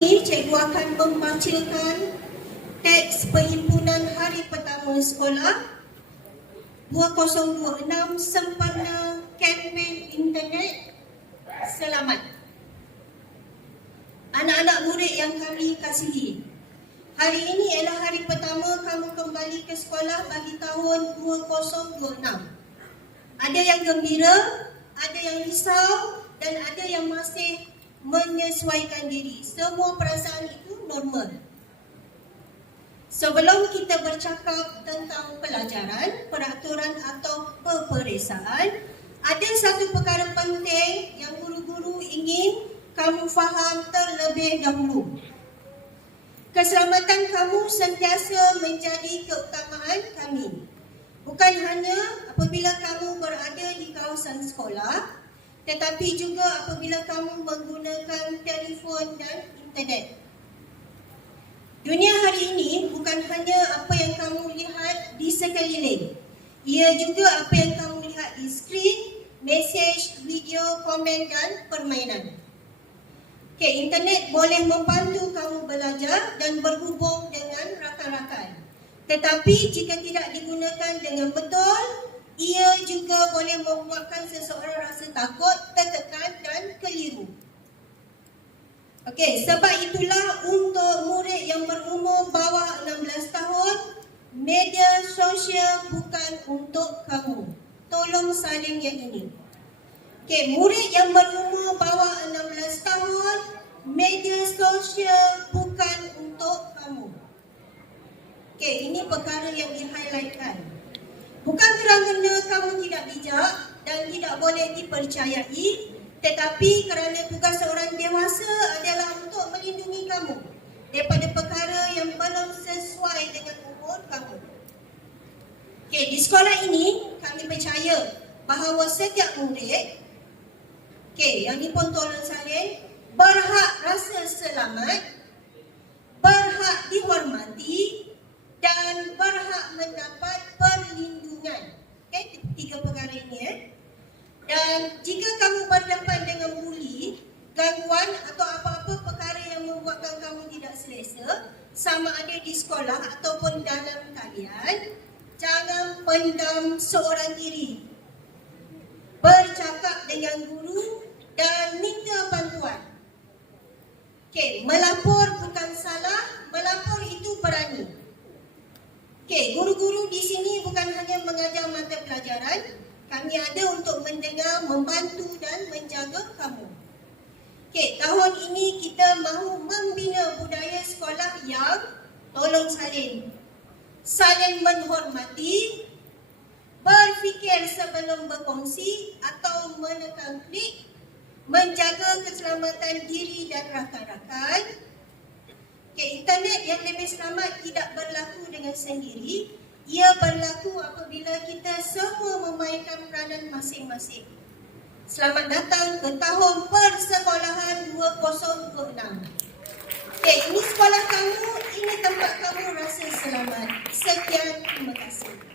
Cikgu akan membacakan teks perhimpunan hari pertama sekolah 2026 sempena kempen internet selamat. Anak-anak murid yang kami kasihi, hari ini adalah hari pertama kamu kembali ke sekolah bagi tahun 2026. Ada yang gembira, ada yang risau dan ada yang masih menyesuaikan diri. Semua perasaan itu normal. Sebelum kita bercakap tentang pelajaran, peraturan atau peperiksaan, ada satu perkara penting yang guru-guru ingin kamu faham terlebih dahulu. Keselamatan kamu sentiasa menjadi keutamaan kami. Bukan hanya apabila kamu berada di kawasan sekolah, tetapi juga apabila kamu menggunakan telefon dan internet. Dunia hari ini bukan hanya apa yang kamu lihat di sekeliling. Ia juga apa yang kamu lihat di skrin, mesej, video, komen dan permainan. Internet boleh membantu kamu belajar dan berhubung dengan rakan-rakan. Tetapi jika tidak digunakan dengan betul, ia juga boleh membuatkan seseorang rasa takut, tertekan dan keliru. Sebab itulah untuk murid yang berumur bawah 16 tahun, media sosial bukan untuk kamu. Tolong salin yang ini. Murid yang berumur bawah 16 tahun, media sosial bukan untuk kamu. Ini perkara yang di-highlightkan. Bukan kerana kamu tidak bijak dan tidak boleh dipercayai, tetapi kerana tugas seorang dewasa adalah untuk melindungi kamu daripada perkara yang belum sesuai dengan umur kamu. Di sekolah ini, kami percaya bahawa setiap murid, yang ni pun tolong salin, berhak rasa selamat, berhak dihormati dan berhak mendapat perlindungan. Tiga perkara ini. Dan jika kamu berdepan dengan buli, gangguan atau apa-apa perkara yang membuatkan kamu tidak selesa, sama ada di sekolah ataupun dalam talian, jangan pendam seorang diri. Bercakap dengan guru dan minta bantuan. Melapor bukan salah, melapor itu berani. Guru-guru di sini bukan hanya mengajar mata pelajaran, kami ada untuk mendengar, membantu dan menjaga kamu. Tahun ini kita mahu membina budaya sekolah yang tolong salin. Saling menghormati, berfikir sebelum berkongsi atau menekan klik, menjaga keselamatan diri dan rakan-rakan. Internet yang lebih selamat tidak berlaku dengan sendiri. Ia berlaku apabila kita semua memainkan peranan masing-masing. Selamat datang ke tahun persekolahan 2026. Ini sekolah kamu, ini tempat kamu rasa selamat. Sekian, terima kasih.